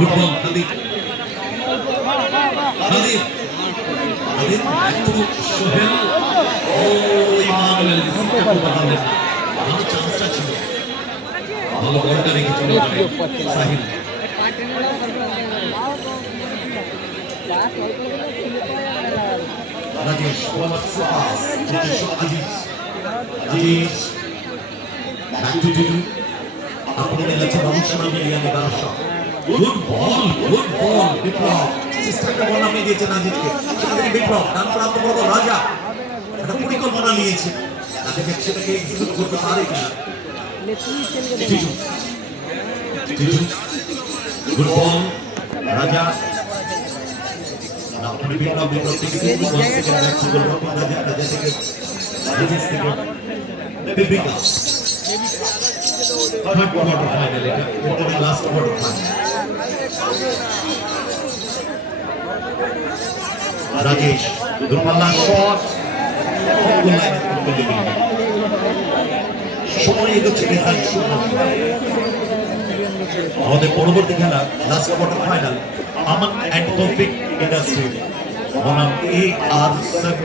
Good ball, Khalid. Khalid. Khalid back to Sohail. Oh, Imam al-Sita ko batanen. ভালো চান্সটা ছিল। ভালো বলটা রেখে চলে যায় Sahil. Rajesh, forward pass to Aziz. Aziz. Back to Dudu. আপনি দেখছেন অবশ্যই মিলিয়ানে বারশা। Good ball, বিপ্লব। সিস্টেমটা বল আপনি দিয়েছেন আজিজকে। সেখানে বিপ্লব ডান প্রান্ত বড় রাজা। একটা পরিকল্পনা নিয়েছে। তাকে সেটাকে এক্সিকিউট করতে পারে কিনা। Good ball, রাজা। আপনি বিপ্লব থেকে কিন্তু বল থেকে ব্যাক টু গোল রাজা থেকে আজিজ থেকে বিপিকা। Third quarter final, into the last quarter final. Rajesh, Durpalla shot. সময় এগোচ্ছে রেজাল্ট শুরু। আমাদের পরবর্তী খেলা last quarter final Aman and Toufiq industry বনাম AR7